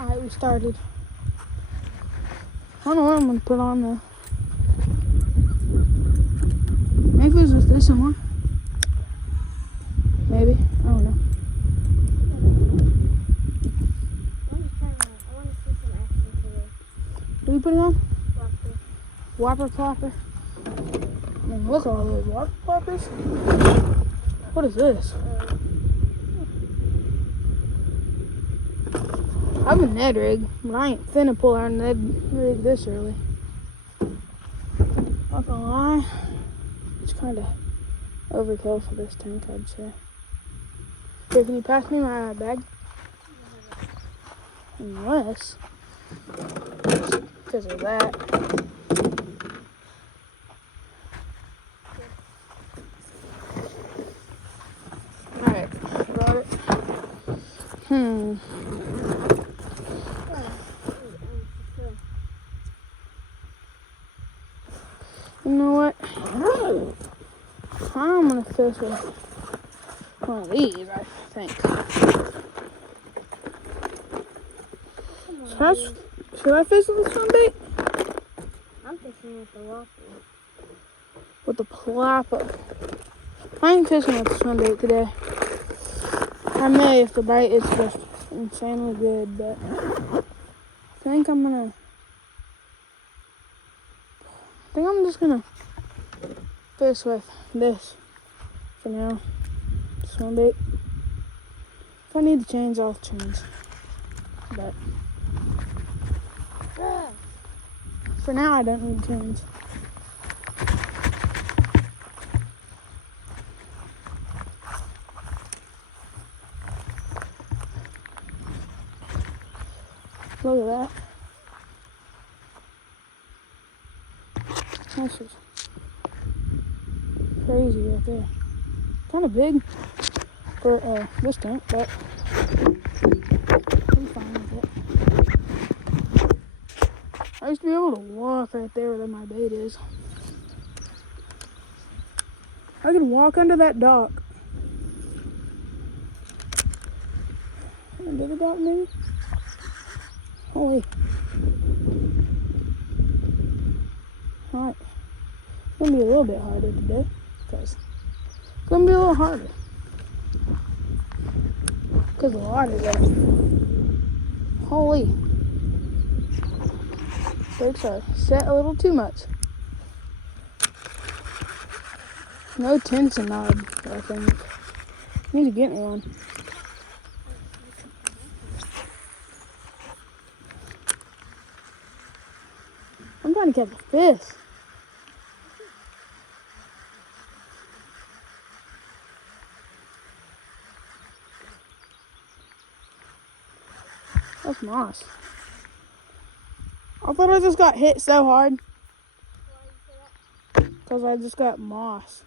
Alright, we started. I don't know what I'm gonna put on though. Maybe it was just this one. Maybe. I don't know. What are you putting on? Whopper plopper. I mean, look at all those whopper ploppers. What is this? I have a Ned rig, but I ain't finna pull our Ned rig this early. Not gonna lie, it's kind of overkill for this tank, I'd say. Here, can you pass me my bag? Unless, because of that. Alright, got it. You know what? I'm gonna fish with one of these, I think. Should I fish with the swim bait? I'm fishing with the whopper. With the plopper. I ain't fishing with the swim bait today. I may if the bite is just insanely good, but I think I'm just gonna fish with this for now. Swim bait. If I need to change, I'll change. But for now, I don't need to change. Look at that. This is crazy right there. Kind of big for this tank, but I'm fine with it. I used to be able to walk right there where my bait is. I could walk under that dock. Under the dock, maybe? Holy. Alright. It's going to be a little bit harder today. Because it's going to be a little harder. Because the water's up. Holy. Brakes are set a little too much. No tension knob, I think. Need to get me one. I'm trying to catch a fish. That's moss. I thought I just got hit so hard. Because I just got moss.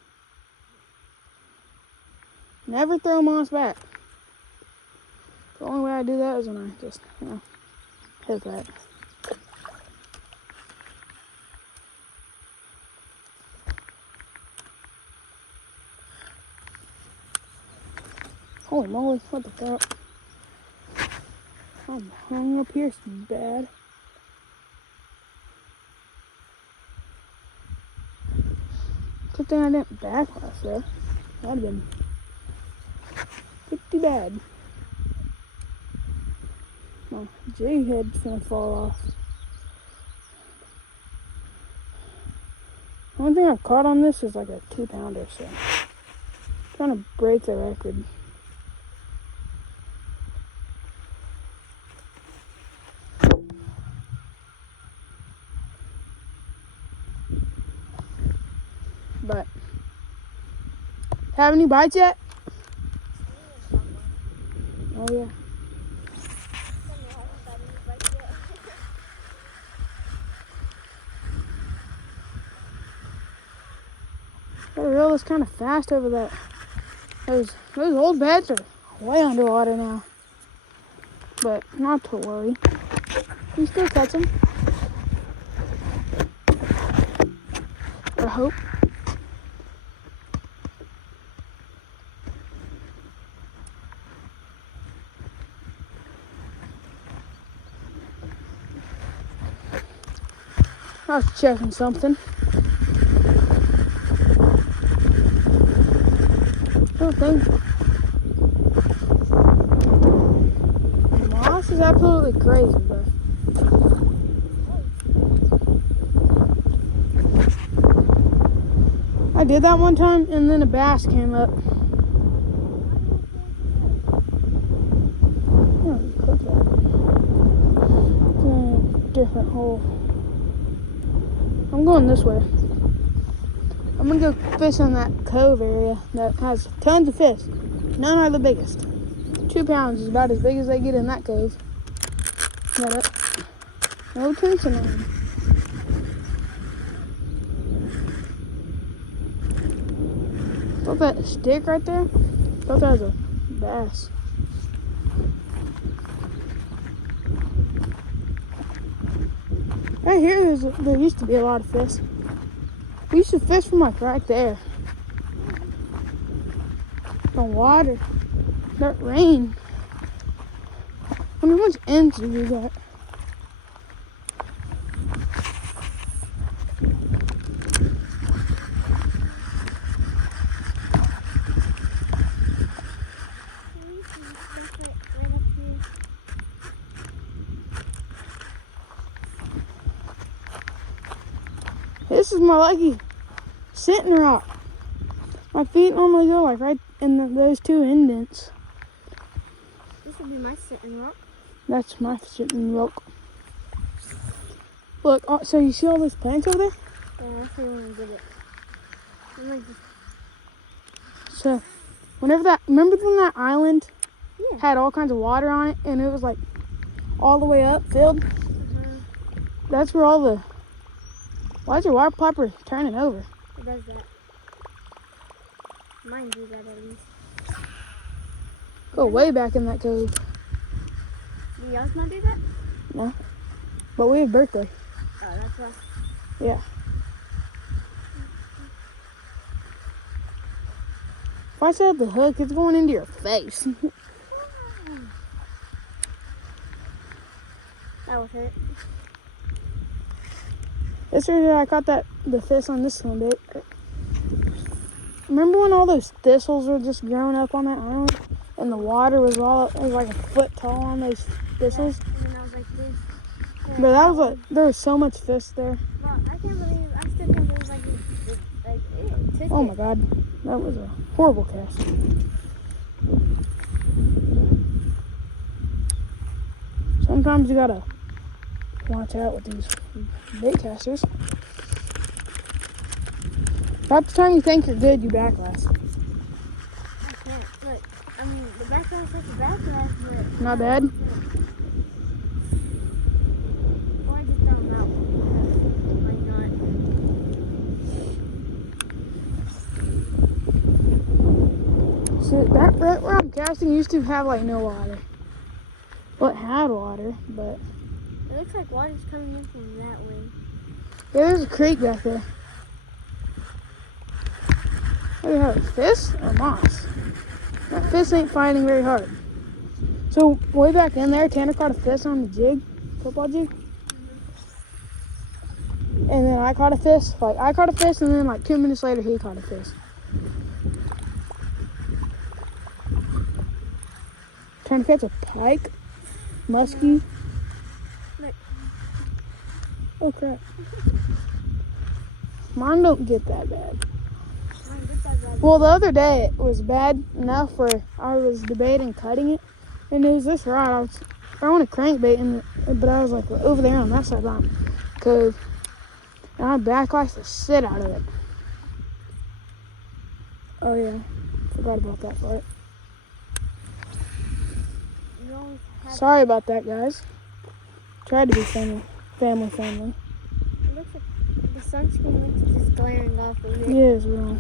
Never throw moss back. The only way I do that is when I just, hit that. Holy moly, what the fuck? I'm hung up here so bad. Good thing I didn't backlash though. That'd have been pretty bad. My jig head's gonna fall off. The only thing I've caught on this is like a 2-pounder, so I'm trying to break the record. But have any bites yet? Oh yeah. Gotta reel this kind of fast over that. Those old beds are way underwater now. But not to worry. You still catch them. I hope. I was checking something. I don't think moss is absolutely crazy, bro. I did that one time, and then a bass came up. Oh, cook that. It's in a different hole. I'm going this way. I'm gonna go fish in that cove area that has tons of fish. None are the biggest. 2 pounds is about as big as they get in that cove. Got it. No tension on them. Thought that stick right there? Thought that was a bass. Right here, there used to be a lot of fish. We used to fish from like right there. The water, that rain. I wonder how much inches we got. This is my lucky sitting rock. My feet normally go like right in those 2 indents. This would be my sitting rock. That's my sitting rock. Look, so you see all those plants over there? Yeah, that's how you want to get it. I'm like, So, remember when that island yeah. had all kinds of water on it and it was like all the way up filled? That's where all the, why is your water plopper turning over? It does that. Mine do that at least. Go way back in that cove. Do yours not do that? No. But we have birthday. Oh, that's why. Yeah. If I set the hook, it's going into your face. That would hurt. Yesterday I caught the fish on this one bit. Remember when all those thistles were just growing up on that island? And the water was like a foot tall on those thistles? And then I was like this. But that was like, there was so much fish there. Well, I still can't believe it took Oh it. my God, that was a horrible cast. Sometimes you gotta watch out with these bait casters. About the time you think you're good, you backlash. I can't. Look, I mean, the backlash is the backlash, but... Not bad. Or I just throw them out. Why not? So that right where I'm casting used to have like no water. Well, it had water, but It looks like water's coming in from that way. yeah, there's a creek back there. What do you have, a fish or moss? That fish ain't fighting very hard. So way back in there, Tanner caught a fish on the jig, football jig. And then I caught a fish. Like I caught a fish, and then like 2 minutes later, he caught a fish. Trying to catch a pike, muskie. Look. Oh crap! Mine don't get that bad. Mine gets that bad. Well, the other day it was bad enough where I was debating cutting it, and it was this rod. I was throwing a crankbait, but I was like over there on that side of the cove, and I backlashed the shit out of it. Oh yeah, forgot about that part. You always have... Sorry about that, guys. Tried to be family friendly. It looks like the sunscreen looks just glaring off of it. Yeah, it's wrong.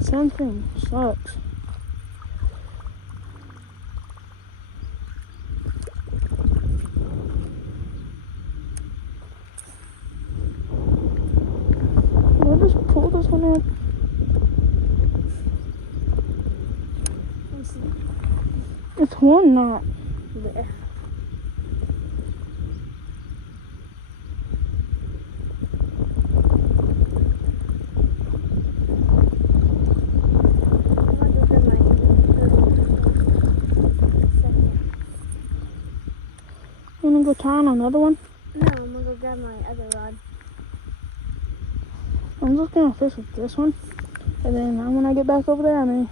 Sunscreen sucks. Did I just pull this one out? Let me see. It's one knot. Blech. go tie on another one? No, I'm gonna go grab my other rod. I'm just gonna fish with this one. And then when I get back over there, I may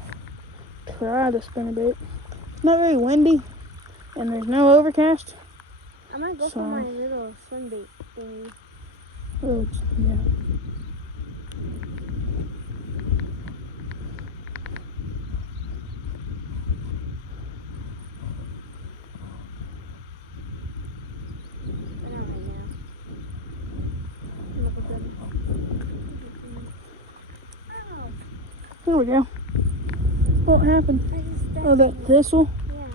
try the spinnerbait. It's not very windy, and there's no overcast. I might go for my little swim bait thingy. Oh, yeah. But not right now. I'm gonna go grab it. Oh, There we go. What happened? I just stuck Oh, that thistle? Yeah.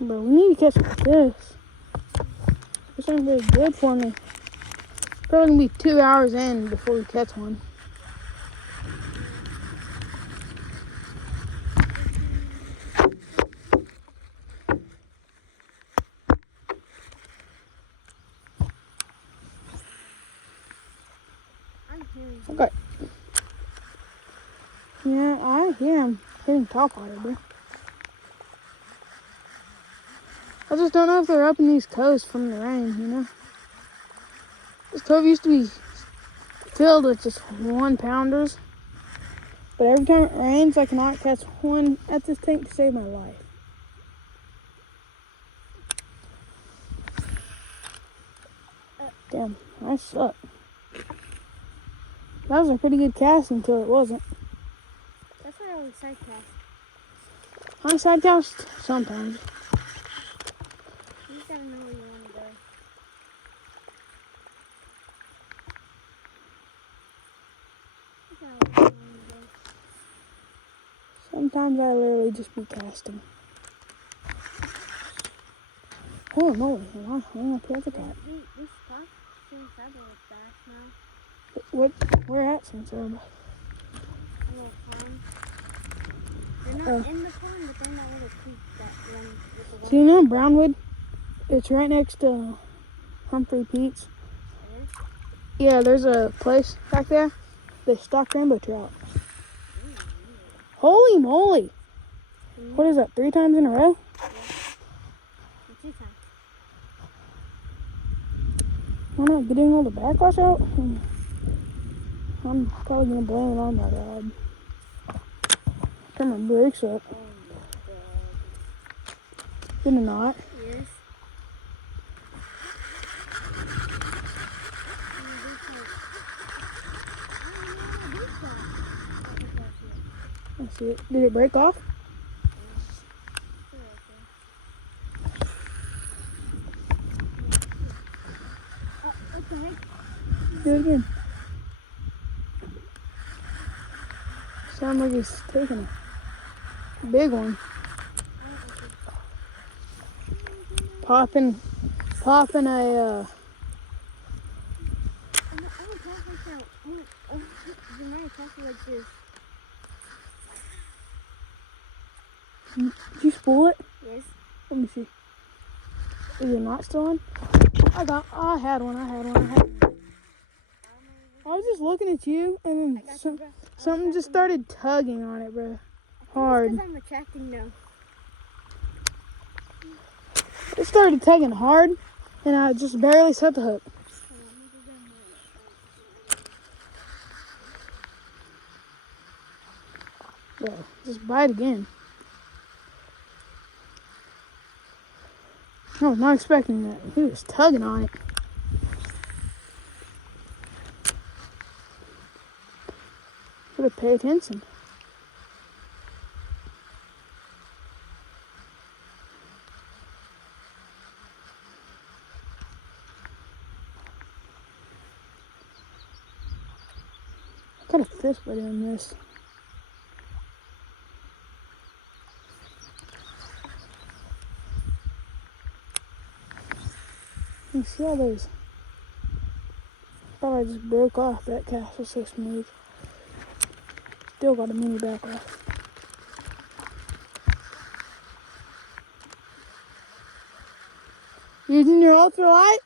I Bro, we need to catch like this. This ain't very good for me. Probably gonna be 2 hours in before we catch one. I'm hearing. Okay. Yeah, I hear him hitting top water, bro. I just don't know if they're up in these coves from the rain, you know? This cove used to be filled with just 1-pounders. But every time it rains, I cannot catch one at this tank to save my life. Damn, I suck. That was a pretty good cast until it wasn't. That's why I always side cast. I side cast sometimes. You just gotta know where you wanna go. You gotta know where you wanna go. Sometimes I literally just be casting. Holy moly, am I hung up here at the top? We stopped seeing satellite back now. Where at since everybody? A little pond. They're not in the pond, but they're in that little creek that runs with the Do you know Brownwood? It's right next to Humphrey Pete's. It is? Yeah, there's a place back there. They stock rainbow trout. Holy moly! What is that, 3 times in a row? Yeah. 2 times. Why not getting all the backwash out? I'm probably gonna blame it on my rod. Turn my brakes up. Oh my god. Did it not? Yes. I see it. Did it break off? What the heck? Do it again. Sound like he's taking a big one. Popping a Oh, the money talking like this. Did you spool it? Yes. Let me see. Is it not still on? I had one. I was just looking at you, and then something just started tugging on it, bro. Hard. Because I'm attracting them. It started tugging hard, and I just barely set the hook. Bro, just bite again. I was not expecting that. He was tugging on it. Gotta pay attention. I got a fish by doing this. You see all those? Thought I just broke off. That cast was so smooth. Still got a mini back off. Using your ultralight?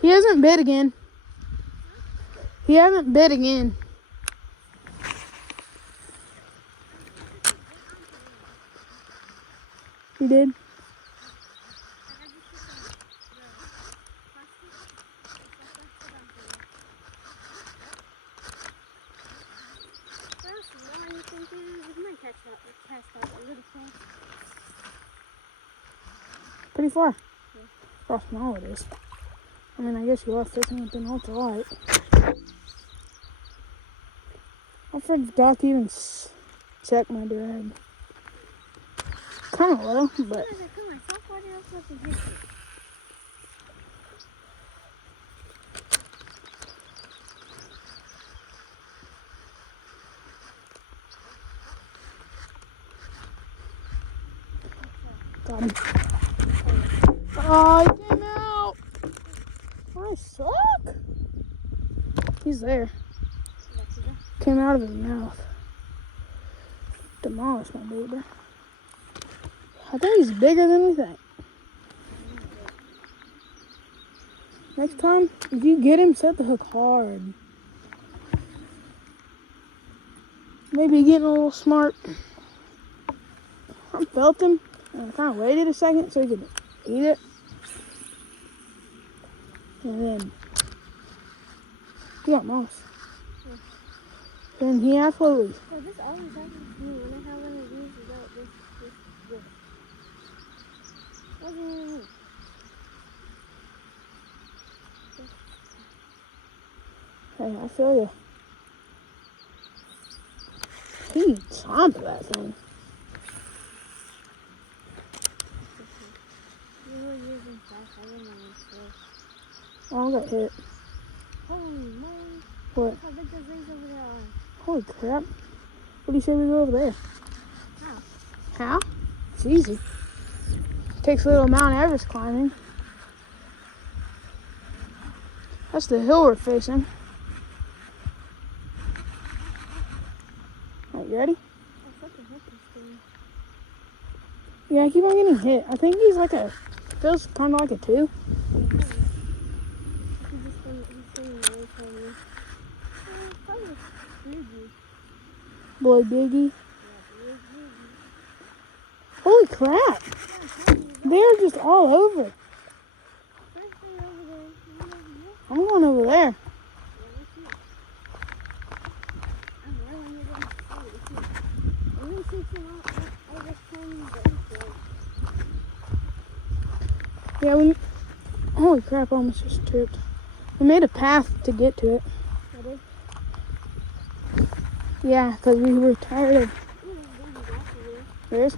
He hasn't bit again. He hasn't bit again. He did. Pretty far. How small it is. I mean, I guess you are fishing with an ultralight. I forgot to even check my drag. Kind of low, but got him. Oh, he came out. I suck. He's there. Came out of his mouth. Demolished my baby. I think he's bigger than we think. Next time, if you get him, set the hook hard. Maybe getting a little smart. I felt him, and I kind of waited a second so he could eat it. And then he got moss. And he absolutely. Oh, this always happens to me when I have one of these without this. What do you mean? Hey, I feel you. He eats onto that thing. You were using fast. I didn't know this. Oh, I got hit. Holy moly. What? How big those things over there are. Holy crap. What do you say we go over there? How? How? It's easy. Takes a little Mount Everest climbing. That's the hill we're facing. Alright, you ready? I fucking hit this thing. Yeah, I keep on getting hit. I think he's like a, feels kind of like a 2. He's staying away from me. Probably Biggie. Boy Biggie. Yeah, Biggie. Holy crap. They're just all over. First thing over there. I'm going over there. Yeah, holy crap, I almost just tripped. We made a path to get to it. Yeah, because we were tired of theirs.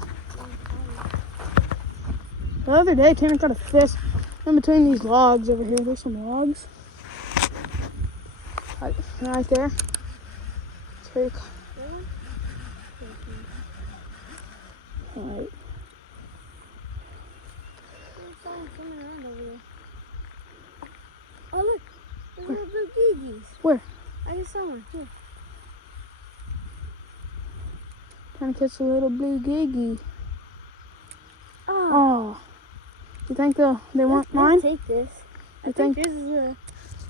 The other day, Tanner caught a fish in between these logs over here. There's some logs. Right there. It's very cool. Alright. Oh look, there's little blue geegees. Where? I just saw one. Here. Trying to catch a little blue giggy. Oh, Oh. You think they want mine? Let's take this. I think think- this is a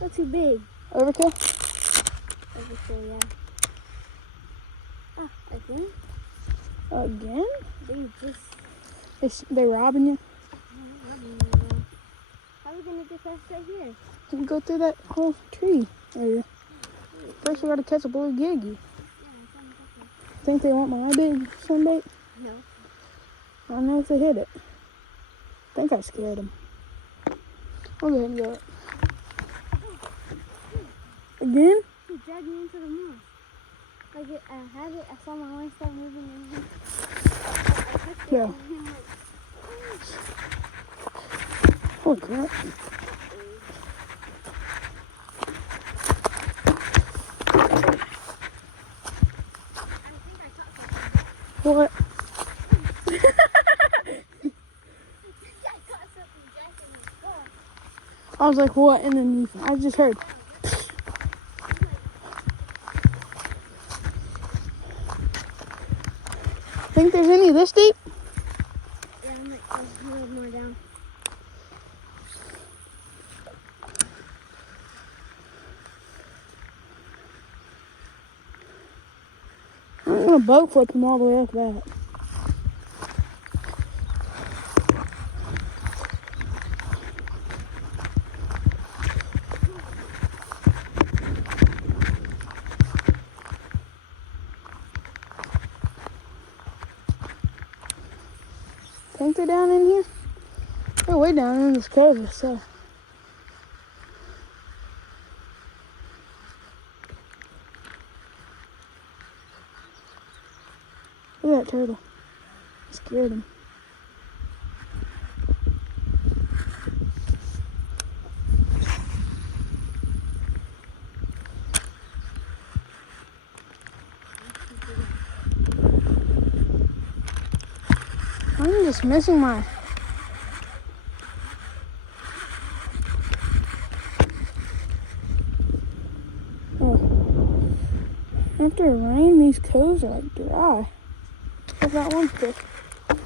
little too big. Overkill? Overkill, yeah. Ah, again? Again? They just. They robbing you? How are we gonna get past right here? You go through that whole tree area. First we gotta catch a blue giggy. Think they want my big sunbait? No. I don't know if they hit it. I think I scared them. I'll go ahead and go up. Again? He dragged me into the moss. Like I had it, I saw my line start moving and I took it Yeah. and he like, Holy crap. What? I was like, what? And then I just heard. Think there's any this deep? yeah, I'm like a little more down. I'm gonna boat flip him all the way up that. Think they're down in here? They're way down in this crevice, so. Look at that turtle. Scared him. I'm just missing my... Oh. After it rain, these coves are like dry. Look at that one fish. A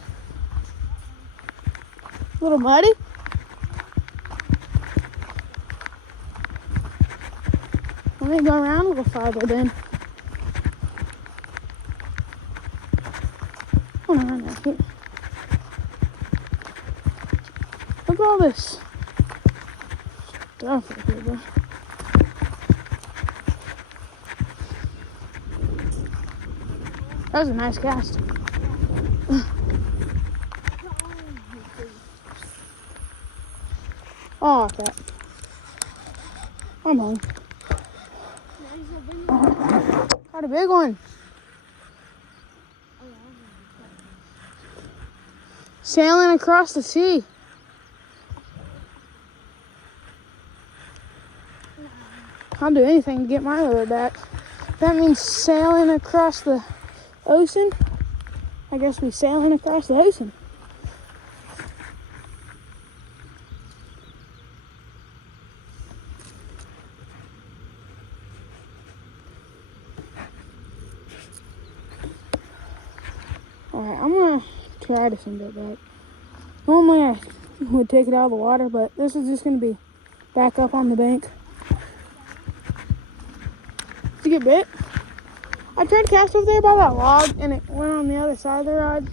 little muddy. Let me go around a little farther then. Oh, no. Here. Look at all this stuff right here, bro. That was a nice cast. Oh, crap. I'm home. Got a big one. Sailing across the sea. I'll do anything to get my lure back. That means sailing across the ocean. I guess we're sailing across the ocean. Alright, I'm gonna try to send it back. Normally I would take it out of the water, but this is just gonna be back up on the bank. Did you get bit? I tried to cast over there by that log and it went on the other side of the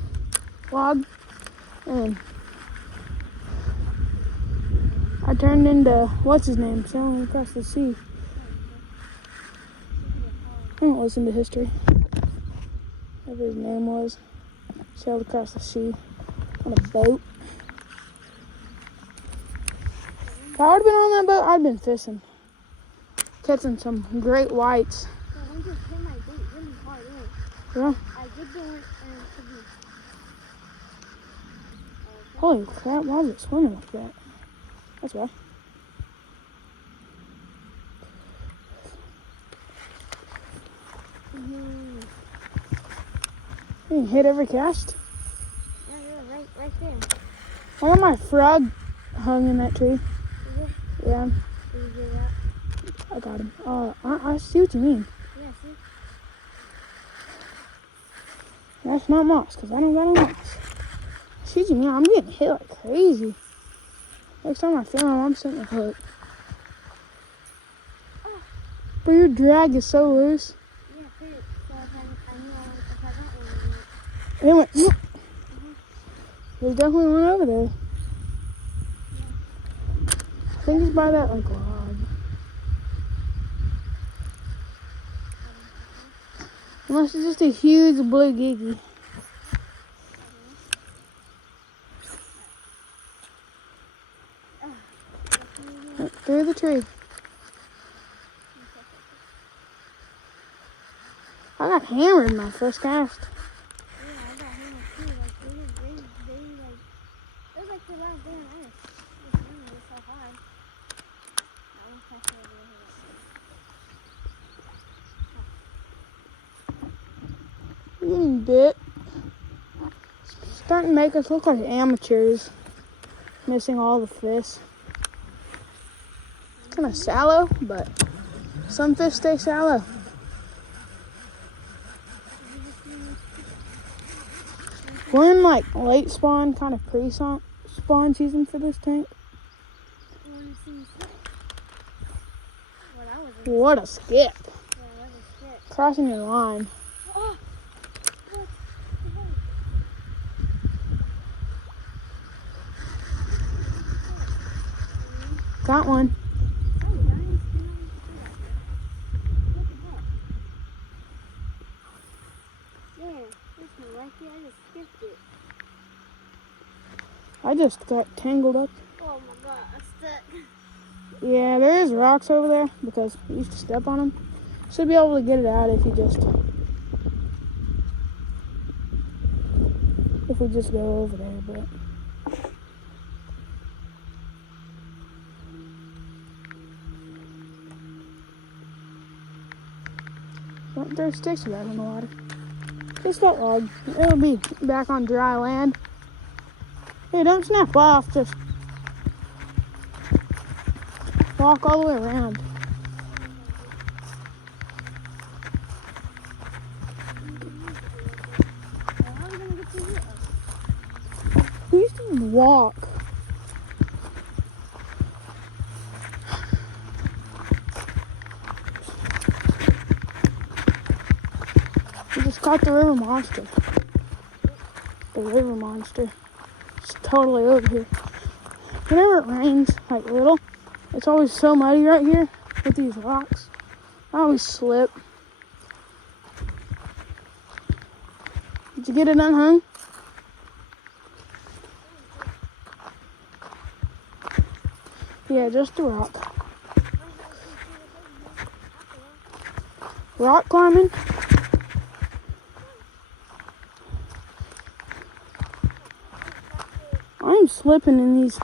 log. And I turned into, what's his name, sailing across the sea. I don't listen to history. Whatever his name was. Sailed across the sea on a boat. If I would have been on that boat, I'd have been fishing. Catching some great whites. I just hit my bait really hard in. Yeah. I dipped in and it could be. Holy crap, why is it swimming like that? That's why. You can hit every cast. Yeah, right there. I got my frog hung in that tree. Is it? Yeah, Did you get that? I got him. I see what you mean. Yeah, see? That's not moss, because I don't got any moss. See what you mean? I'm getting hit like crazy. Next time I film, I'm setting a hook. But your drag is so loose. Yeah, see it. So if I knew if I got one. It went. There's definitely one over there. I think it's by that like log. Unless it's just a huge blue giggy. Through the tree. I got hammered in my first cast. Yeah, I got him too. Like, it was like the last day on ice. This wind was so hard. I went past it over here. We're getting bit. It's starting to make us look like amateurs. Missing all the fish. It's kind of shallow, but some fish stay shallow. We're in like late spawn, kind of pre-spawn season for this tank. You want to see me skip? Well, that was What a skip. yeah, that was a skip. Crossing your line. Oh! Got one. Oh, nice. Look at that. Yeah, that's not like it. I just skipped it. I just got tangled up. Oh my god, I'm stuck. Yeah, there is rocks over there because you used to step on them. Should be able to get it out if we just go over there, but don't throw sticks of that in the water. Just that log. It'll be back on dry land. Hey, don't snap off. Just walk all the way around. How are we gonna get to here? We used to walk. We just caught the river monster. The river monster. It's totally over here. Whenever it rains, like little, it's always so muddy right here with these rocks. I always slip. Did you get it unhung? Yeah, just a rock. Rock climbing? I'm slipping in these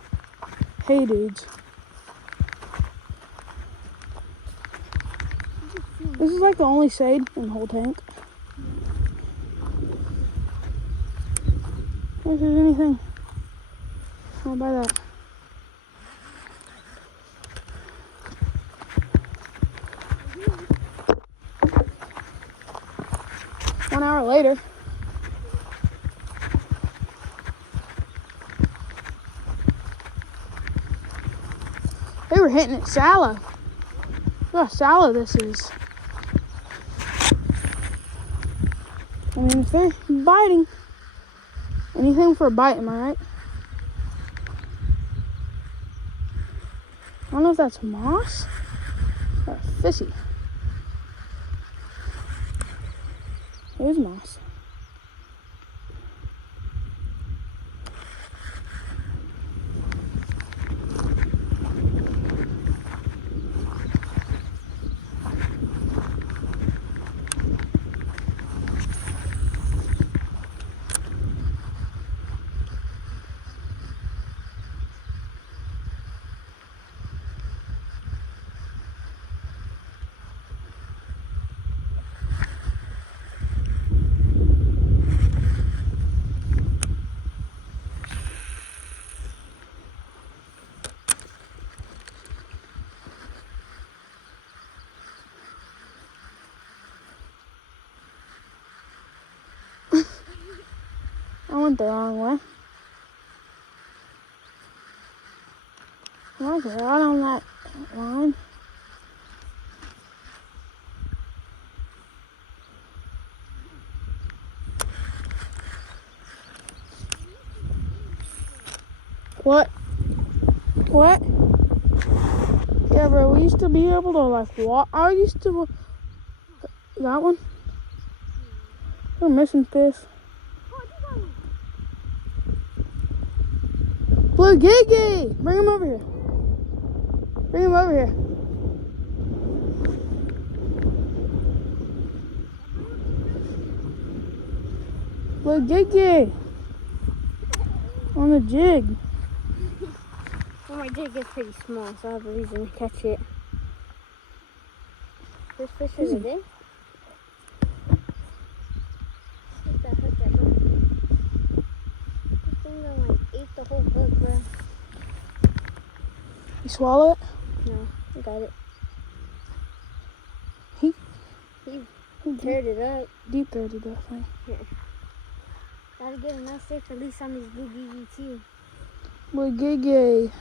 hay dudes. This is like the only shade in the whole tank. If there's anything, I'll buy that. One hour later. They were hitting it shallow. Look how shallow this is. I mean, if they're biting, anything for a bite, am I right? I don't know if that's moss or fishy. It is moss. I went the wrong way. I was right on that line. What? What? Yeah, bro, we used to be able to like walk. I used to. That one? We're missing fish. Blue Gigi! Bring him over here. Bring him over here. Blue Gigi! On the jig. Well, my jig is pretty small, so I have a reason to catch it. There's fish Easy. over there. Hook that, bro. This thing done like ate the whole hook, bro. You swallow it? No, I got it. He Teared it up. deep throated that thing. Gotta get a nice safe release on these blue GG too. Blue Gigi.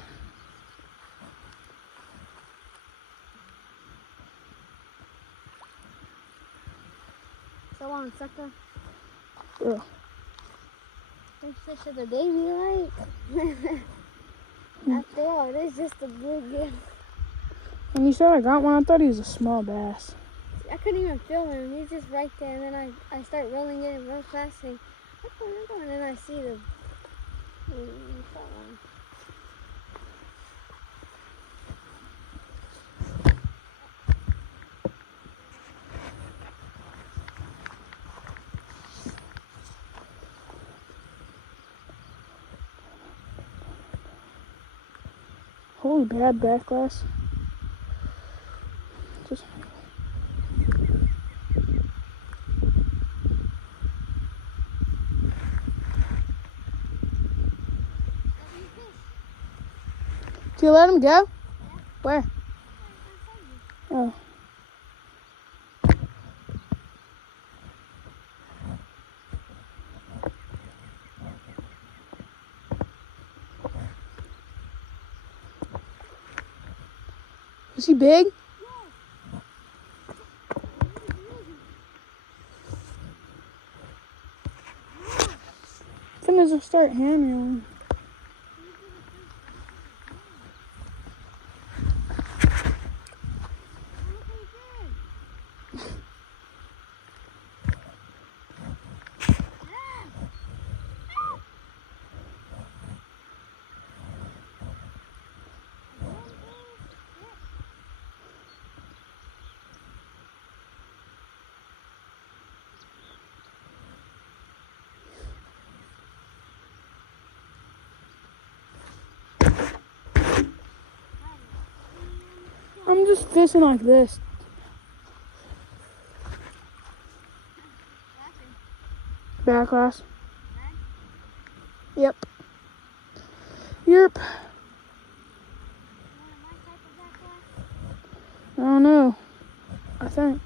So long, sucker. Yeah. First fish of the day, we like. After all, it is just a bluegill. And you said I got one. I thought he was a small bass. I couldn't even feel him. He's just right there. And then I start rolling it real fast. And then I see the fat one. Holy bad back glass. Just do you let him go? Yeah. Where? Oh. Is he big? I'm gonna just start hammering. I'm just fishing like this. Back glass. Yep. Yep. I don't know. I think.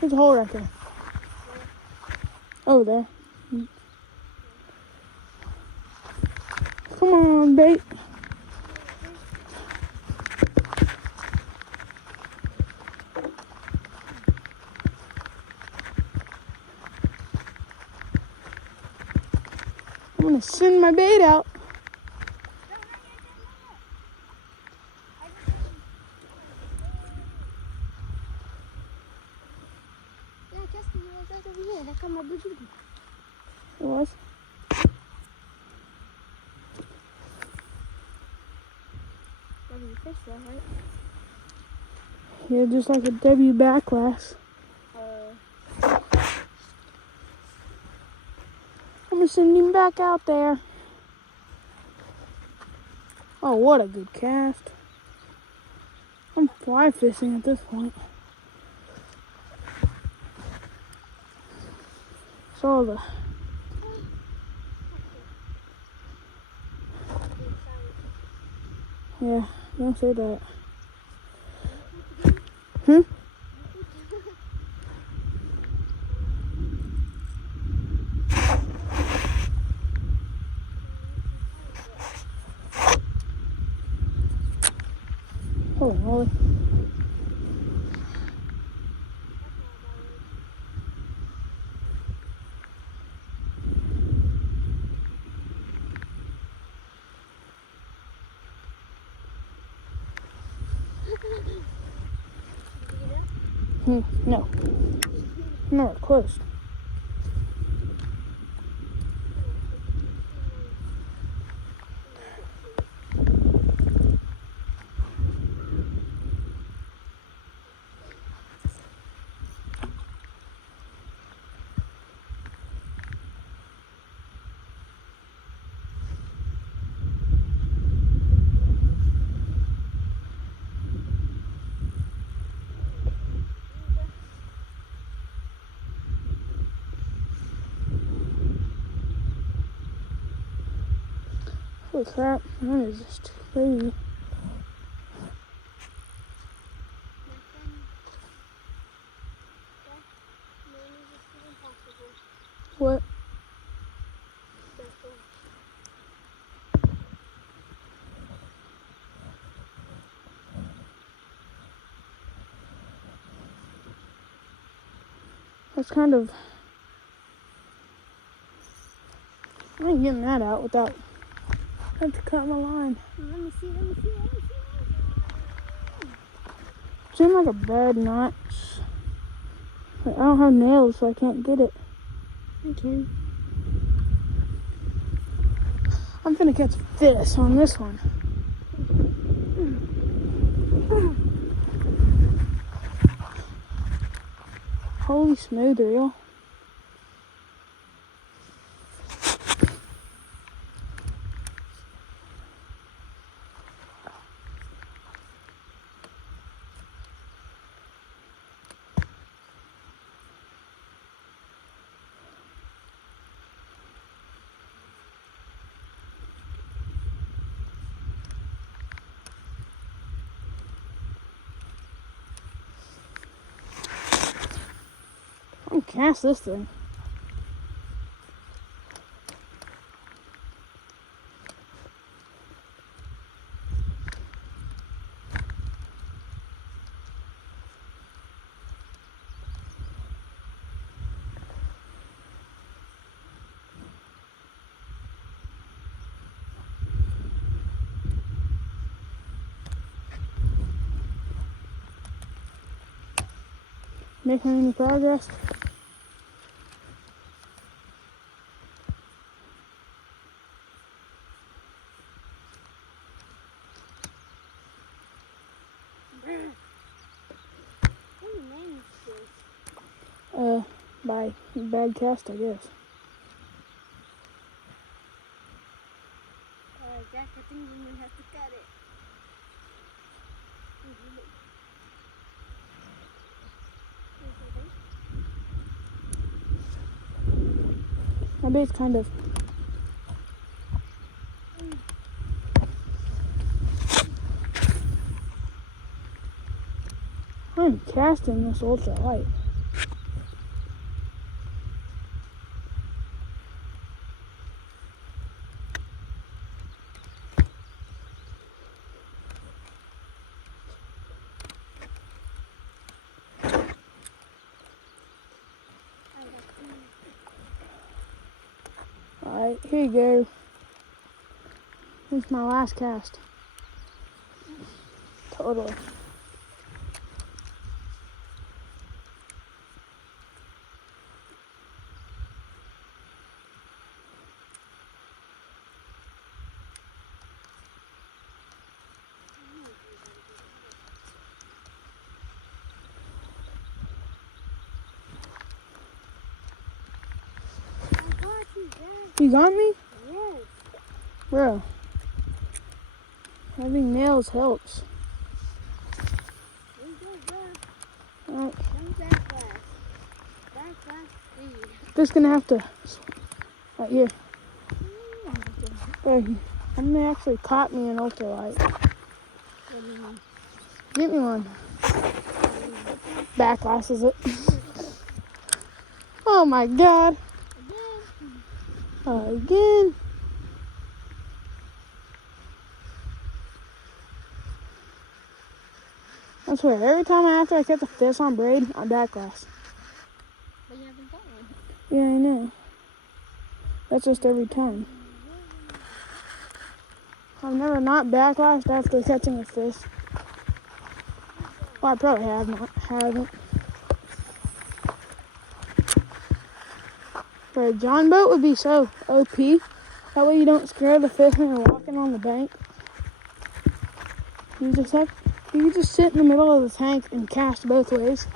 There's a hole right there. Over there. Come on, bait. I'm gonna send my bait out. Yeah, Justin, you was right over here. That come my blue jewel. It was. W fish though, right? Yeah, just like a W back glass. I'm gonna send him back out there. Oh, what a good cast. I'm fly fishing at this point. Saw the yeah, don't say that. Hmm? Holy moly. No. Not close. Holy crap, that is just crazy. What? That's kind of... I ain't getting that out without. I have to cut my line. Let me see. It's in like a bad knot. I don't have nails, so I can't get it. I can. I'm finna catch fish on this one. Holy smooth reel. I'm gonna cast this thing. Making any progress? What do you name this? By bad cast, I guess. Jack, I think we might have to cut it. My bait's kind of. I'm casting this ultra light. Alright, here you go. It's my last cast. Totally. You got me? Yes. Bro. Having nails helps. Alright. Just gonna have to. Right here. There. Somebody actually caught me in ultralight. Get me one. Backlash is it? Oh my god. Again. I swear, every time after I catch a fish on braid, I'm backlash. But you haven't got one. Yeah, I know. That's just every time. I've never not backlashed after catching a fish. Well, I probably haven't. For a John boat would be so OP. That way you don't scare the fish when you're walking on the bank. You can just sit in the middle of the tank and cast both ways.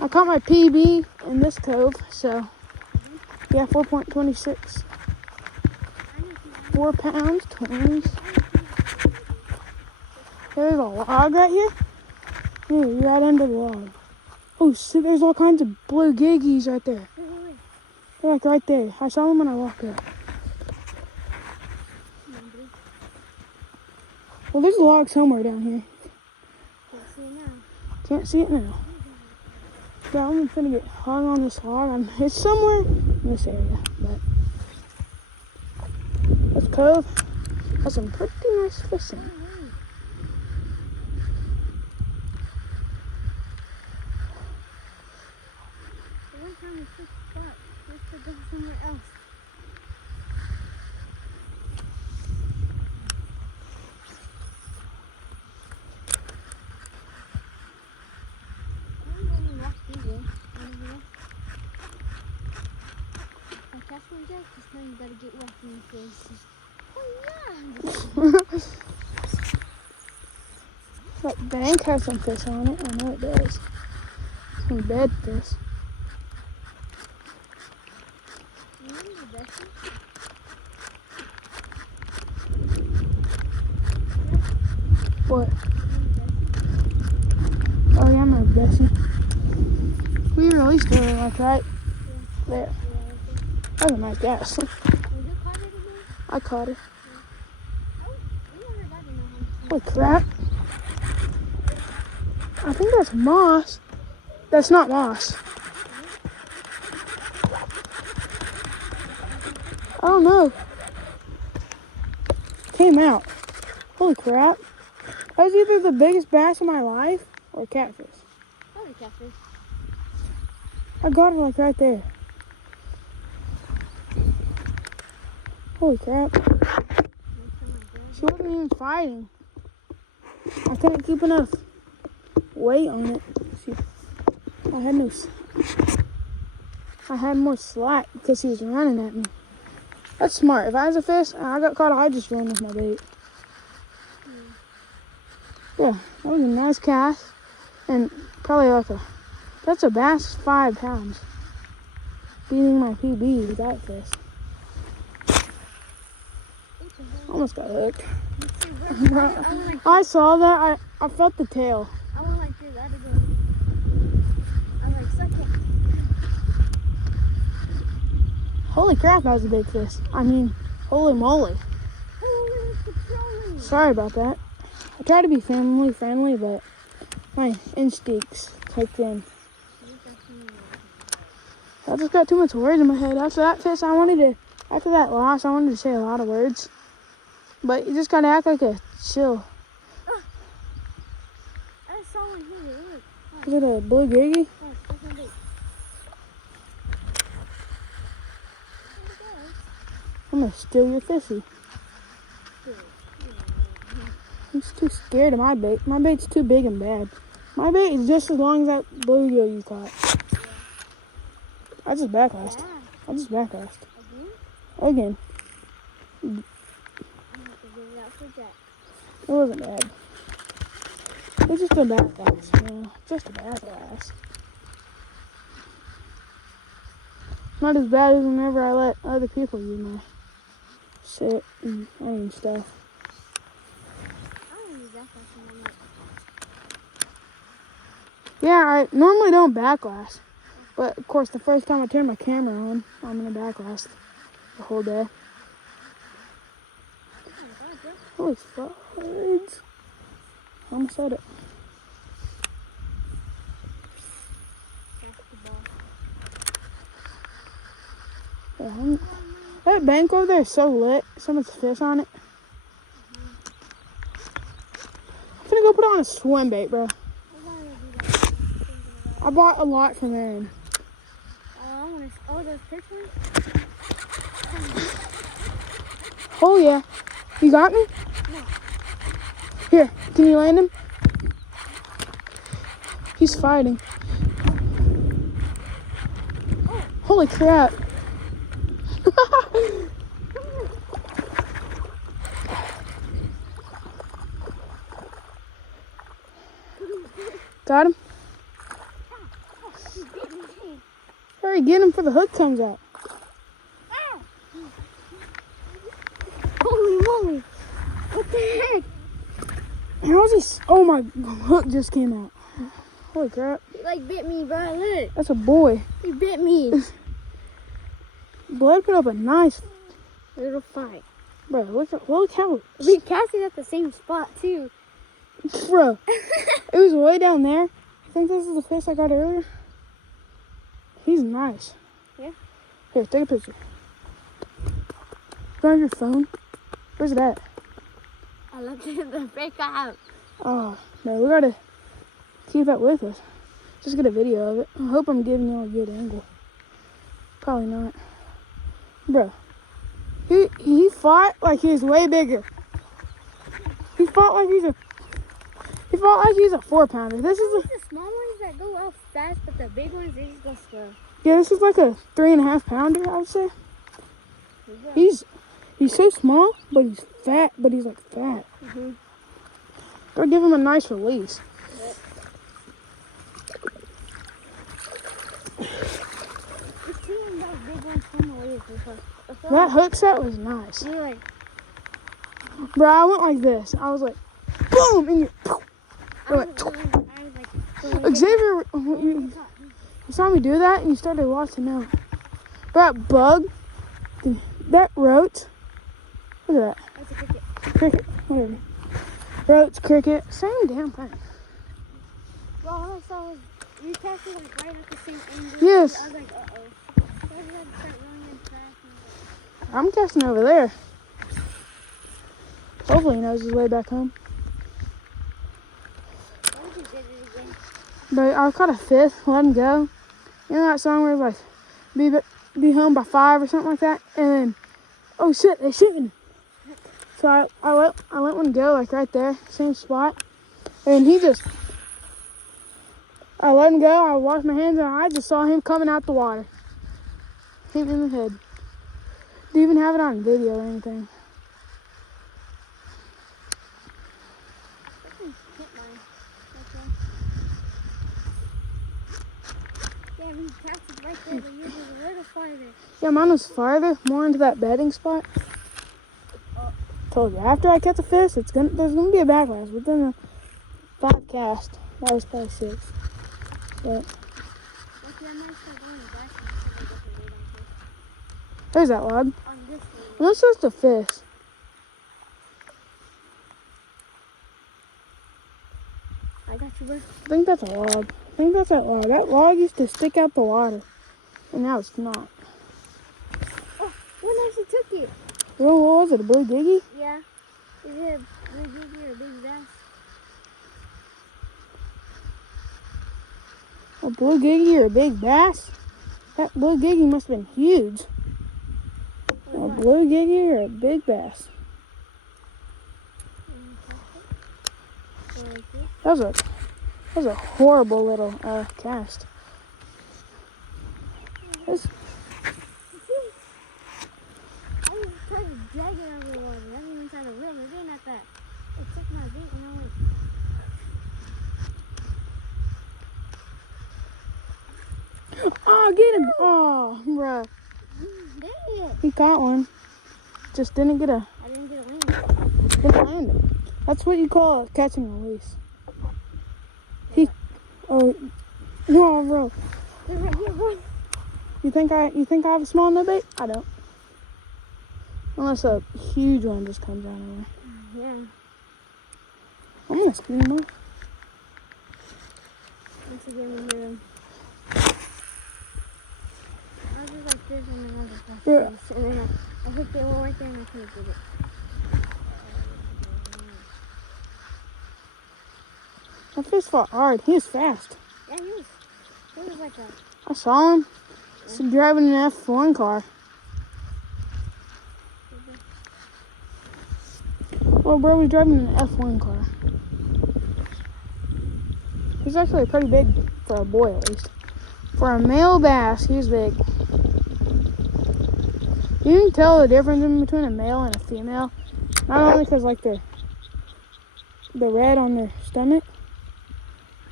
I caught my PB in this cove, so yeah, 4.26. 4 pounds, 20s. There's a log right here. Yeah, right under the log. Oh, see, there's all kinds of blue giggies right there. They're like right there. I saw them when I walked up. Well, there's a log somewhere down here. Can't see it now. Yeah, I'm gonna get hung on this log. It's somewhere in this area, but this cove has some pretty nice fishing. somewhere else. I'm going to walk easy. I catch one jack, just know you gotta get wet in the face. Oh yeah! That bank has some fish on it. I know it does. Some dead fish. What? Oh yeah, I'm a Bessie. We released her like right there. That was a nice gas. I caught her. Holy crap. I think that's moss. That's not moss. I don't know. Came out. Holy crap. That was either the biggest bass of my life or catfish. Probably catfish. I got her like right there. Holy crap. She wasn't even fighting. I couldn't keep enough weight on it. I had more slack because he was running at me. That's smart. If I was a fish and I got caught, I'd just run with my bait. Yeah, that was a nice cast. And probably that's a bass 5 pounds. Beating my PB with that fish. Almost got hooked. I saw that. I felt the tail. I went like this. I had to go. I was like, suck it. Holy crap, that was a big fish. I mean, holy moly. Holy controlling. Sorry about that. I try to be family friendly, but my instincts kicked in. I just got too much words in my head. After that fish, after that loss, I wanted to say a lot of words. But you just gotta act like a chill. I saw one here. Look. Is it a blue giggy? I'm gonna steal your fishy. He's too scared of my bait. My bait's too big and bad. My bait is just as long as that bluegill you caught. I just backcast. Again. It wasn't bad. It's just a bad cast, you know. Just a bad cast. Not as bad as whenever I let other people use my shit and stuff. Yeah, I normally don't backlash. But of course, the first time I turn my camera on, I'm gonna backlash the whole day. Holy fudge. I almost said it. Yeah, that bank over there is so lit. So much fish on it. I'm gonna go put on a swim bait, bro. I bought a lot from Aaron. Those pictures? Oh yeah. You got me? No. Here, can you land him? He's fighting. Oh. Holy crap. Got him? Hurry, get him before the hook comes out. Holy moly! What the heck? How is he? Oh my hook just came out. Holy crap. He like bit me, bro. Look. That's a boy. He bit me. Blood put up a nice Little fight. bro. Look how We casted at the same spot too. bro. It was way down there. I think this is the fish I got earlier. He's nice. Yeah. Here, take a picture. Do you have your phone? Where's it at? I left it in the break out. Oh, no, we gotta keep that with us. Just get a video of it. I hope I'm giving you a good angle. Probably not. Bro, he fought like he was way bigger. He fought like he's a 4-pounder. This is the small ones that go out fast, but the big ones, they just go slow. Yeah, this is like a 3.5-pounder, I would say. Yeah. He's so small, but he's fat, but he's like fat. Mm-hmm. They'll give him a nice release. Yep. Just seeing those big ones swim away is That hook set was nice. you're like, Bro, I went like this. I was like, boom, and I was like, Xavier, you saw me do that, and you started watching out. That bug, that roach, look at that. that's a cricket. Cricket, whatever. Roach, cricket, same damn thing. Well, all I saw was you casted like right at the same angle. Yes. I was like, uh-oh. So I had to start running in fast. I'm casting over there. Hopefully he knows his way back home. What if he did it again? But I caught a fish, let him go. You know that song where it's like, be home by 5 or something like that? And then, oh shit, they're shooting. So I let one go like right there, same spot. And I let him go, I washed my hands, and I just saw him coming out the water. Hit me in the head. Didn't even have it on video or anything. Hit mine. Yeah, we casted right there, but yours was a little farther. Yeah, mine was farther, more into that bedding spot. Told you, after I catch a fish, there's gonna be a backlash. Within the 5 cast, that was probably 6. But Okay, I might start going back and see if I get the weight on this. there's that log. On this one. Unless it's just a fish. I got you, bro. I think that's a log. I think that's that log. That log used to stick out the water. And now it's not. Oh, one actually took it. What was it, a blue diggy? Yeah. Is it a big diggy or a big bass? A blue giggy or a big bass? That blue giggy must have been huge. A blue giggy or a big bass? That was a horrible little cast. This, I was trying to drag it out of the water. I didn't even try to reel it in at that. It took my bait and I went. oh, get him! Oh, bruh. Dang it! He caught one. Just didn't get I didn't get a land. didn't land it. That's what you call a catch and release. Oh, no, bro. They're right here, boy. You think I have a small no bait? I don't. Unless a huge one just comes out of there. Yeah. I'm gonna scream off. Once again, we hear them. I was just like this and then I was like, Yeah. this. And then I hooked it right there and I couldn't get it. That fish fought hard. He was fast. Yeah, he was like a. I saw him. He's driving an F1 car. Well, bro was driving an F1 car. He's actually pretty big for a boy, at least. For a male bass, he's big. You can tell the difference in between a male and a female. Not only because, like, the red on their stomach,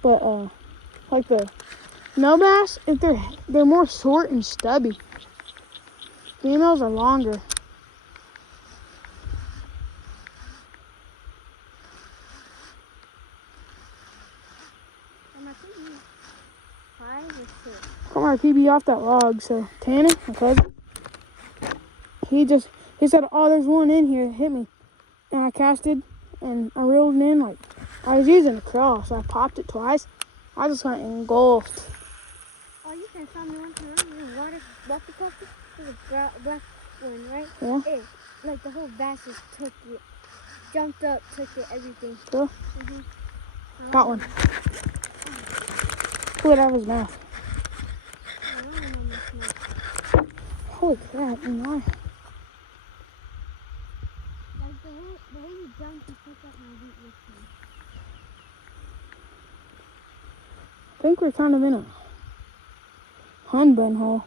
but, like, the male bass, if they're more short and stubby. Females are longer. And I think he's 5 or 6. Come on, keep you off that log. So Tanner, my cousin, he said, oh, there's one in here that hit me. And I casted and I reeled it in like I was using a crawl, so I popped it twice. I just got engulfed. Oh, you can find me one time. The water copter. There's a black one, right? Yeah. It, like the whole bass just took it. Jumped up, took it, everything. Cool. Mm-hmm. Got one. Pull it out of his mouth. I don't remember smoke. Holy crap, and why? Like the way you jumped to pick up my wheat with me. I think we're kind of in a hunbun hole.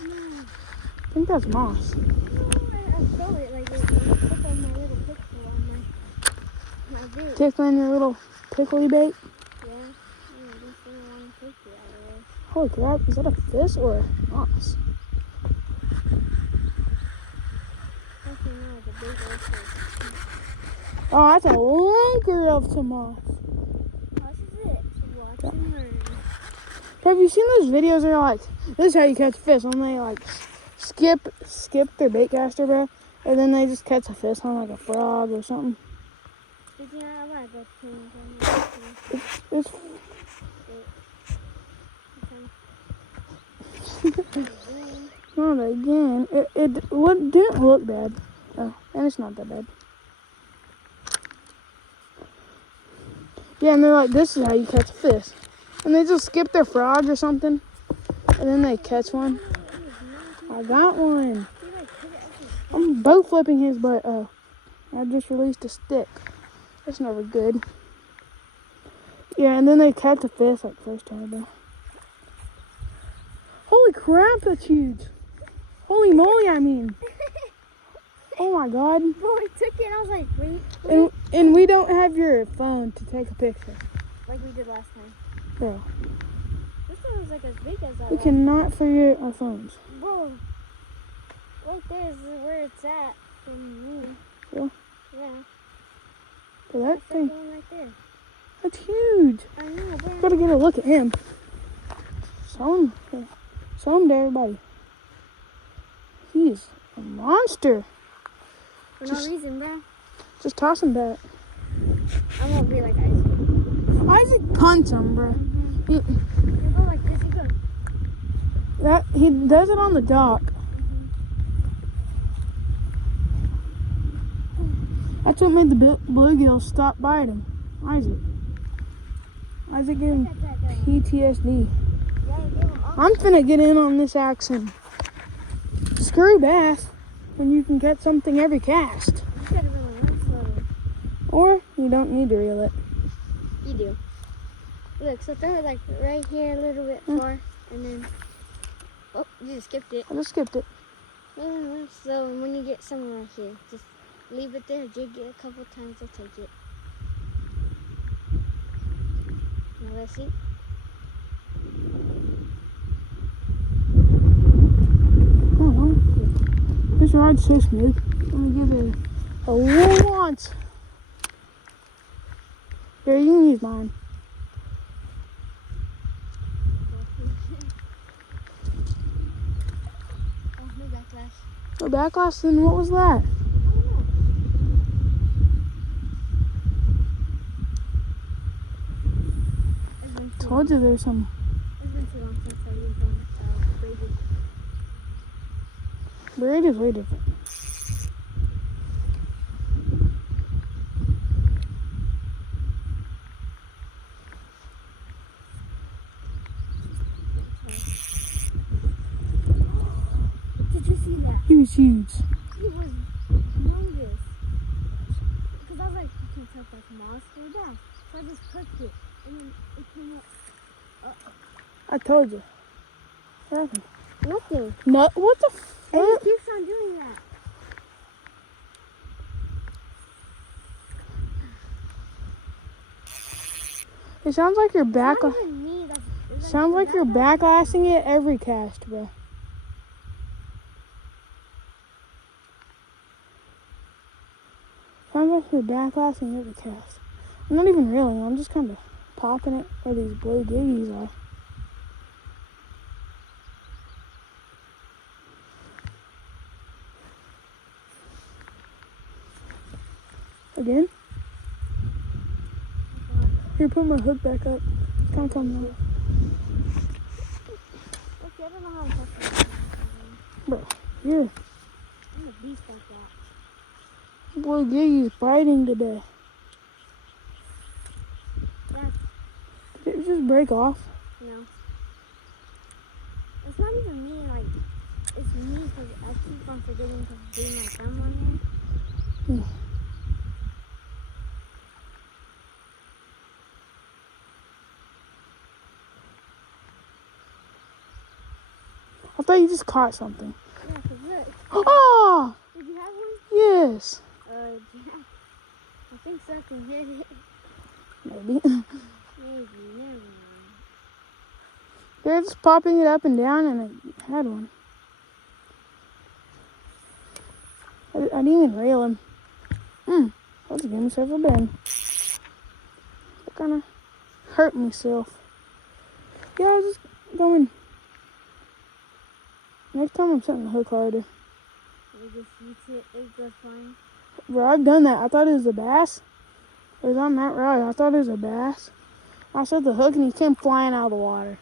I think that's moss. No, I saw it. Like it took on my little picture on my boot. Tickling your little pickly bait. Yeah. I just didn't want to take it out of there. Holy crap, is that a fish or a moss? Actually, no, it's a big oyster. Oh, that's a lunker of some moss. How is it? Watch and learn. Have you seen those videos where like, this is how you catch fish, and they like skip their bait caster, bro, and then they just catch a fish on like a frog or something. Speaking out loud, that's things It's not again. It didn't look bad. Oh, and it's not that bad. Yeah, and they're like, this is how you catch a fish. And they just skip their frog or something, and then they catch one. I got one. I'm boat flipping his butt. Oh, I just released a stick. That's never good. Yeah, and then they catch a fish like first time, bro. Holy crap, that's huge. Holy moly, I mean. Oh my god. Bro, I took it and I was like, wait. And we don't have your phone to take a picture. Like we did last time. Bro, This one was like as big as that we one. cannot forget our phones. Bro, right there is where it's at from me. Yeah? Yeah. But that That's the thing, one right there. that's huge. I know, bro. Gotta get a look at him. Show him to everybody. He's a monster. For no reason, bro. Just toss him back. I won't be like Isaac. Isaac punts him, bro. You go like this, you go. He does it on the dock. That's what made the bluegills stop biting. Isaac gave him PTSD. Yeah, you gave him up. I'm finna get in on this action. Screw bass when you can catch something every cast. You gotta really look slowly. Or you don't need to reel it. You do. Look, so throw it like right here a little bit far, and then, oh, you just skipped it. I just skipped it. No. So when you get someone right here, just leave it there, jig it a couple times, they'll take it. Now let's see. Oh, this ride's so smooth. Let me give it a launch. Here, you can use mine. Oh, no backlash. No backlash, then what was that? Told you there's some It's been too long since I've used them braided. braid is way different. Did you see that? He was huge. He was humongous. Because I was like, you can tell like moss through that. So I just clicked it, and then it came up. I told you. What happened? Nothing. No, what the It fuck? just keeps on doing that. It sounds like you're It's back. not even me. It's Sounds like you're backlashing it every cast, bro. Sounds like you're backlashing every cast. I'm not even reeling. I'm just kind of popping it where these blue giggies are. Again? Here, put my hook back up. Come now. Okay, I don't know how to touch it. Bro, you're I'm a beast like that. Boy, Giggy's biting today. Yeah, Did it just break off? no. It's not even me, like, it's me because I keep on forgetting to bring my thumb on there. I thought you just caught something. Yeah, because look. Oh! Did you have one? Yes. Yeah. I think so. I can hit it. Maybe. Maybe, never mind. They're just popping it up and down, and I had one. I didn't even reel him. Let's give myself a bend. That kind of hurt myself. Yeah, I was just going. Next time I'm setting the hook harder. You just eat it, it goes fine. Bro, I've done that. I thought it was a bass. It was on that rod. I thought it was a bass. I set the hook and he came flying out of the water.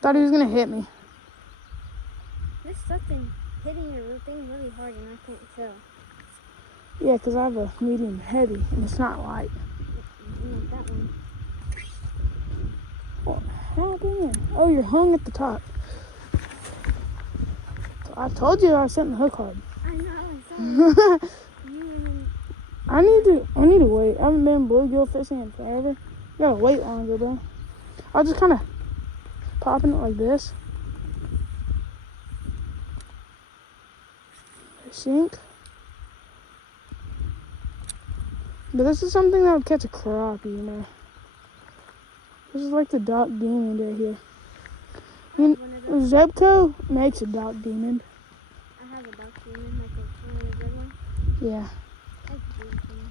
Thought he was going to hit me. There's something hitting your thing really hard and I can't tell. Yeah, because I have a medium heavy and it's not light. That one. What happened? Oh, you're hung at the top. I told you I was setting the hook hard. I know, I saw it. You and then I need to wait. I haven't been bluegill fishing in forever. I gotta wait longer, bro. I'll just kind of popping it like this. I sink. But this is something that would catch a crappie, you know. This is like the Doc Demon right here. I have one of those. Zebco makes a Doc Demon. I have a Doc Demon, like a really good one. Yeah. I could do it for you.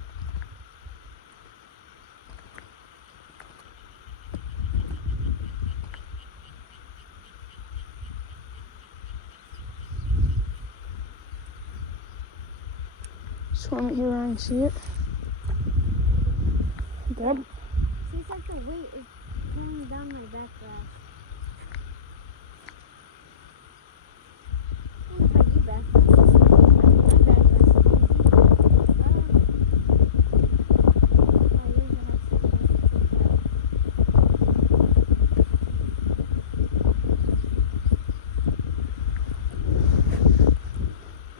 Swim it here where I can see it. Grab. See, it's like the weight is pulling down my back grass. It's like you back grass. My back grass is easy.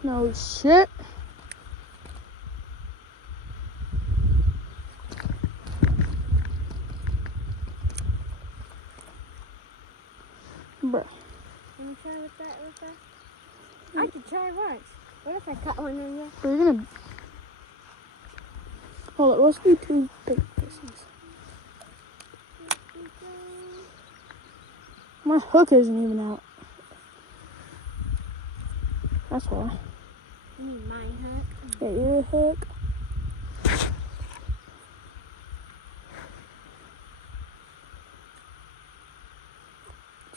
No shit. Bruh. Can you try with that real fast? I could try once. What if I cut one in there? We're gonna. Hold on, let's do 2 big pieces. My hook isn't even out. That's why. You mean my hook? Yeah, your hook.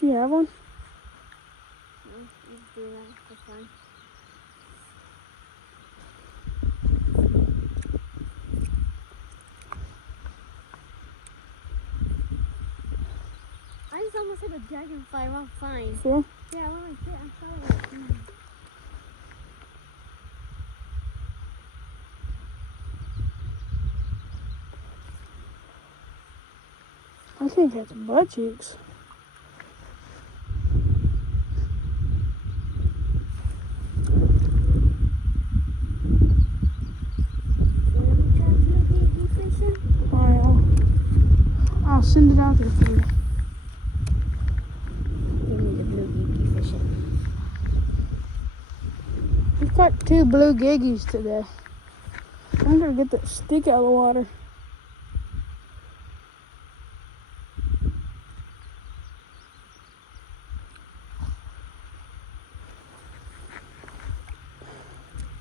Do you have one? You do that for fun. I just almost hit a dragonfly while flying. Sure. Yeah, I went like that. I saw it. I think that's butt cheeks. I'll send it out there for you. Give me the blue geeky fishing. We caught 2 blue giggies today. I'm gonna get that stick out of the water.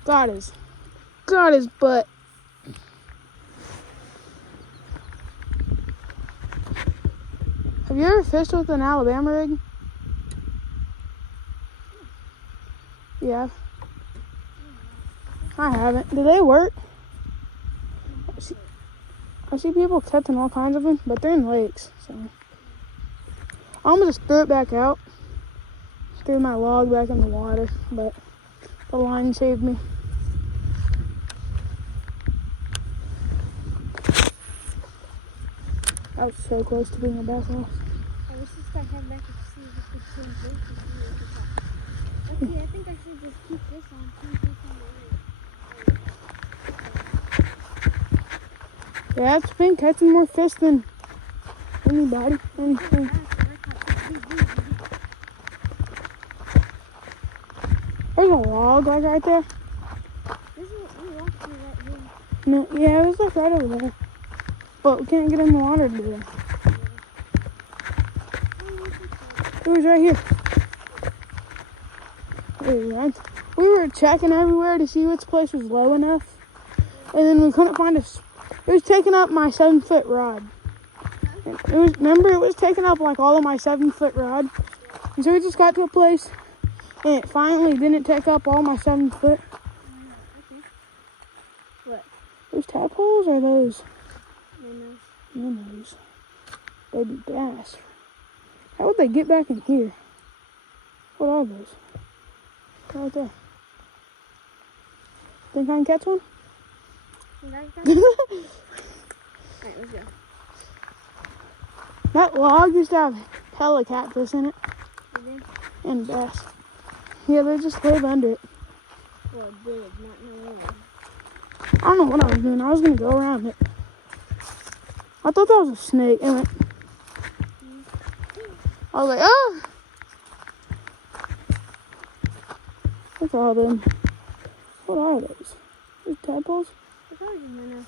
Got his butt. Have you ever fished with an Alabama rig? Yeah. I haven't. Do they work? I see people catching all kinds of them, but they're in lakes. So I'm gonna just throw it back out. threw my log back in the water, but the line saved me. I was so close to being a bass house. I wish I head back to see if we could change this to see if it's on. Okay, I think I should just keep this on. Keep this on the Yeah, it's been catching more fish than anybody. Anything. There's a log like right there. This is what we walked through right here. No, yeah, it was like right over there. But we can't get in the water to do it. It was right here. We were checking everywhere to see which place was low enough. And then we couldn't find a... It was taking up my 7-foot rod. Remember, it was taking up like all of my 7-foot rod. And so we just got to a place and it finally didn't take up all my 7 foot. Okay. What? Those tadpoles or those? Minnows. Minnows. Baby bass. How would they get back in here? What are those? Right there. Think I can catch one? Alright, let's go. That log used to have hella catfish in it. And bass. Yeah, they just live under it. Well, it did, not no more. I don't know what I was doing. I was going to go around it. I thought that was a snake. And I was like, oh! Look at all them. What are those? Those tadpoles? It's probably a minnow.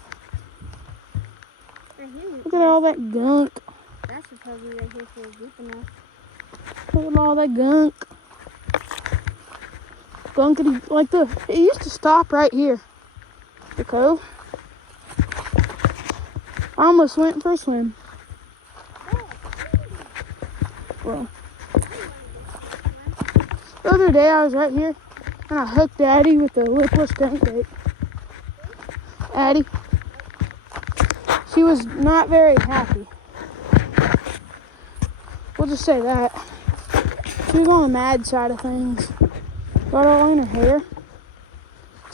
Right here. Look at all that gunk. That's probably right here for deep enough. Look at all that gunk. Gunkity, like it used to stop right here. The cove. I almost went for a swim. Well, the other day I was right here and I hooked Addie with a lipless crankbait. Addie. She was not very happy. We'll just say that. She was on the mad side of things. Got all in her hair.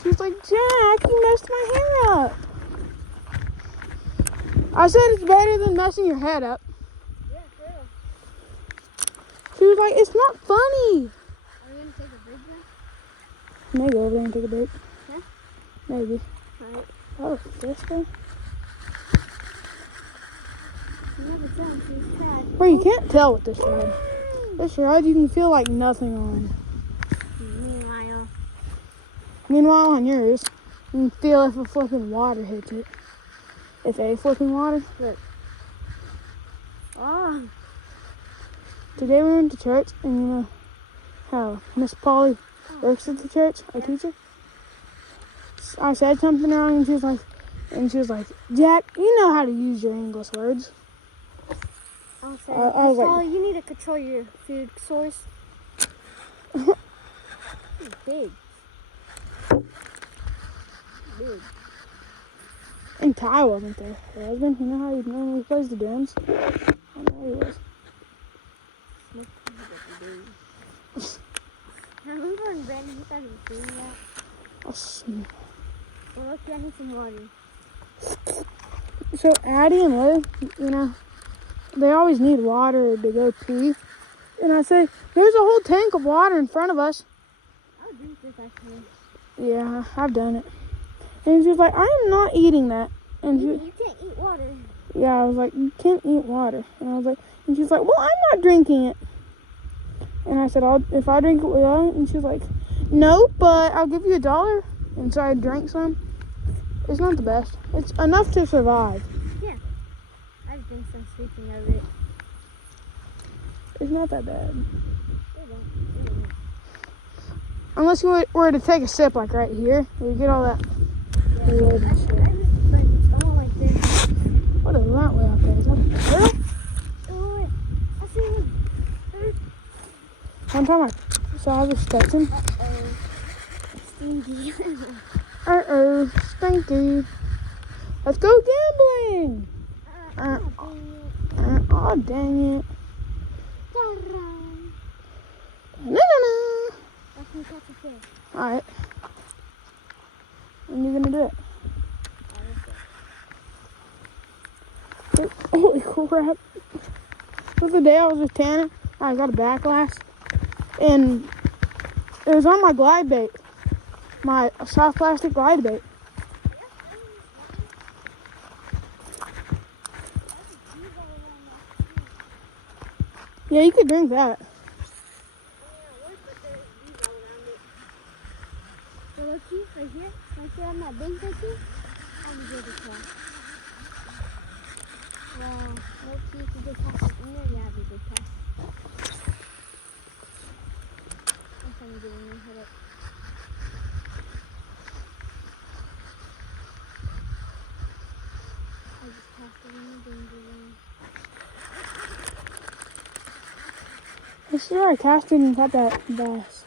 She was like, Jack, you messed my hair up. I said it's better than messing your head up. Yeah, true. She was like, it's not funny. Are we going to take a break now? Maybe over there and take a break. Yeah? Maybe. Alright. Oh, this way? Bro, you can't tell with this rod. This rod you can feel like nothing on. Meanwhile on yours, you can feel if a flipping water hits it. If a flipping water. Look. Oh. Today we went to church and you know how Miss Polly works at the church, our teacher. I said something wrong and she was like, Jack, you know how to use your English words. I was like, Polly, you need to control your food source. Big. Big. And Ty wasn't there. Her husband, you know how he normally plays the drums? I don't know where he was. I remember when Brandon he thought he was doing that. Well, look, I need some water. So Addie and Liv, you know, they always need water to go pee. And I said, there's a whole tank of water in front of us. I'll drink this actually. Yeah, I've done it. And she was like, I am not eating that. And You can't eat water. yeah, I was like, you can't eat water. And I was like, and she was like, well, I'm not drinking it. And I said, if I drink it, will I? And she was like, no, but I'll give you $1. And so I drank some. It's not the best. It's enough to survive. Yeah. I've drank some speaking of it. It's not that bad. It won't. Unless you were to take a sip, like right here, you get all that. Yeah. Weird I but all like this. What is that way out there? Is that a turtle? Oh, wait. I see one. One time I saw the Stetson. Stinky. Uh-oh, stinky. Let's go gambling. Oh, dang it. No. Watch me catch a fish. Alright. When you gonna do it? Holy crap. The other day I was with Tanner. I got a back glass. And it was on my glide bait. My soft plastic glide bait. Yeah, you could drink that. So look here, right here. Right there on that bench right there. How we do this one? Well, look here, if you just pass it in there, yeah, we did pass. I'm trying to get in there. Hold up. I just passed it in the danger zone. I swear I casted and caught that bass.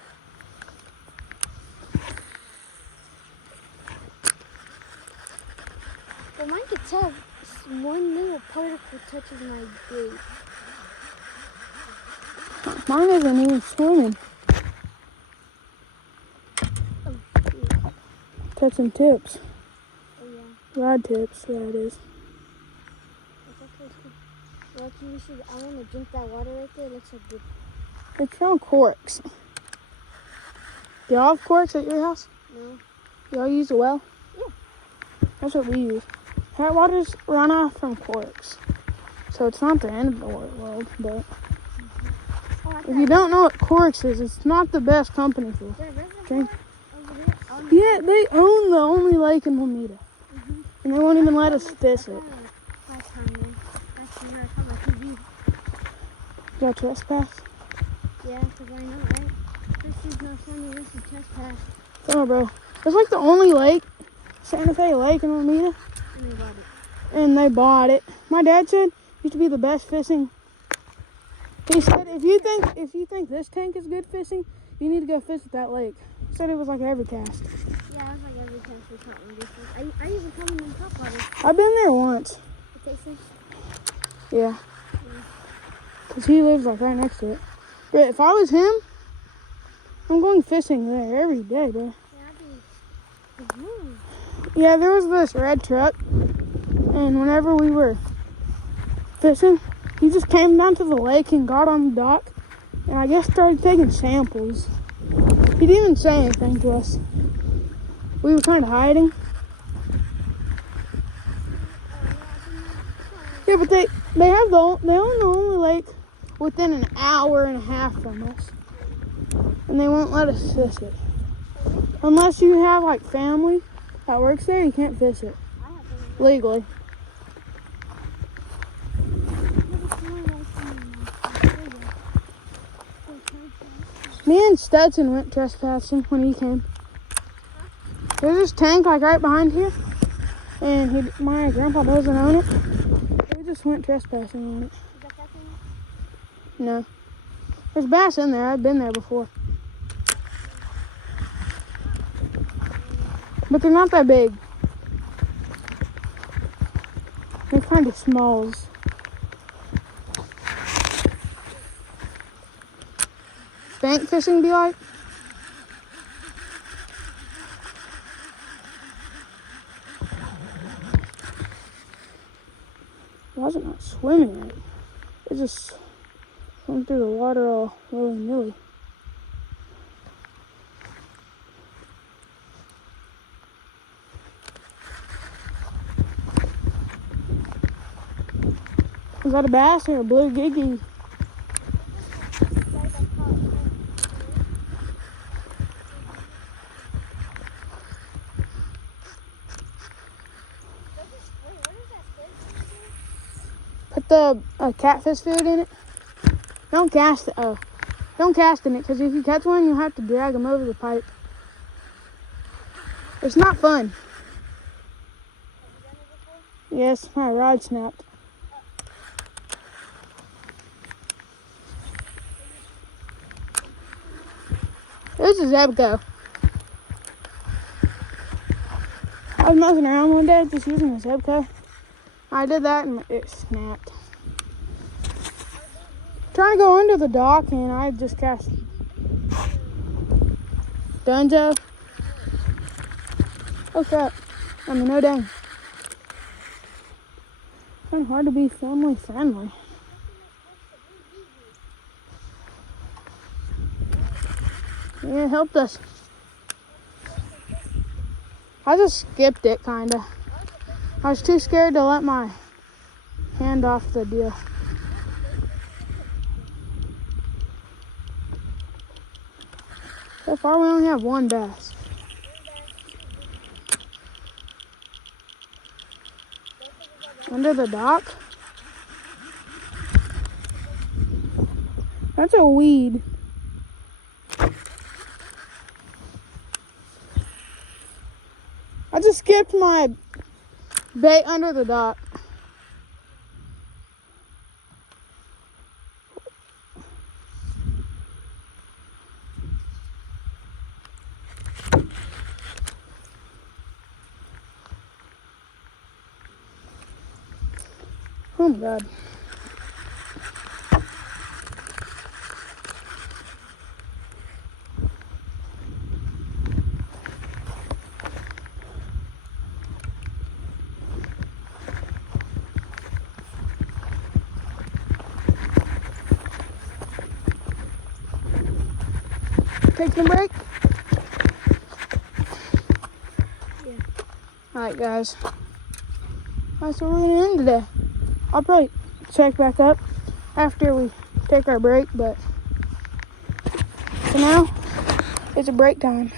But mine could tell one little particle touches my bait. Mine isn't even swimming. Oh, shoot. Touching tips. Oh, yeah. Rod tips, yeah it is. It's okay, too. Well, you should, I want to drink that water right there. It looks so good. It's from corks. Do y'all have corks at your house? No. Y'all use a well? Yeah. That's what we use. Hot water's run off from corks. So it's not the end of the world, but Oh, if you don't know what corks is, it's not the best company for Is there a reservoir drink. over there? Oh, Yeah, they own the only lake in Lomita. Mhm. And they won't even let us fish it. Last time, man. That's when I saw my TV. Y'all trespass? Yeah, because why not, right? This is not funny. This is trespass. Oh, bro. It's like the only lake, Santa Fe Lake in Lomita. And they bought it. And they bought it. My dad said it used to be the best fishing. He said if you think this tank is good fishing, you need to go fish at that lake. He said it was like every cast. Yeah, I was like every time we caught one different. I even come in top water. I've been there once. It tastes like, Yeah. Because he lives like right next to it. But if I was him, I'm going fishing there every day, bro. yeah, I'd be, ooh. Yeah, there was this red truck. And whenever we were fishing, he just came down to the lake and got on the dock. And I guess started taking samples. He didn't even say anything to us. We were kind of hiding. Yeah, but they own the only lake within an hour and a half from us. And they won't let us fish it. Unless you have like family that works there, you can't fish it I have one. legally. Me and Stetson went trespassing when he came. There's this tank like right behind here, and my grandpa doesn't own it. We just went trespassing on it. Is that that thing? No, there's bass in there. I've been there before, but they're not that big. They're kind of smalls. Bank fishing be like? Why is it not swimming right? It just swim through the water all willy-nilly. Is that a bass or a blue giggy? Put the catfish food in it. Don't cast it. Oh, don't cast in it, because if you catch one, you'll have to drag them over the pipe. It's not fun. Yes, my rod snapped. This is Zebco. I was messing around one day just using a Zebco. I did that and it snapped. Trying to go under the dock and I just cast Done, Joe? Oh, crap. I mean, no dang. It's kind of hard to be family friendly. Yeah, it helped us. I just skipped it, kind of. I was too scared to let my hand off the deal. So far, we only have one bass. Under the dock? That's a weed. I just skipped my bait under the dock. Oh my God. Take some break? Yeah. Alright, guys. Alright, so we're going to end today. I'll probably check back up after we take our break, but for now, it's a break time.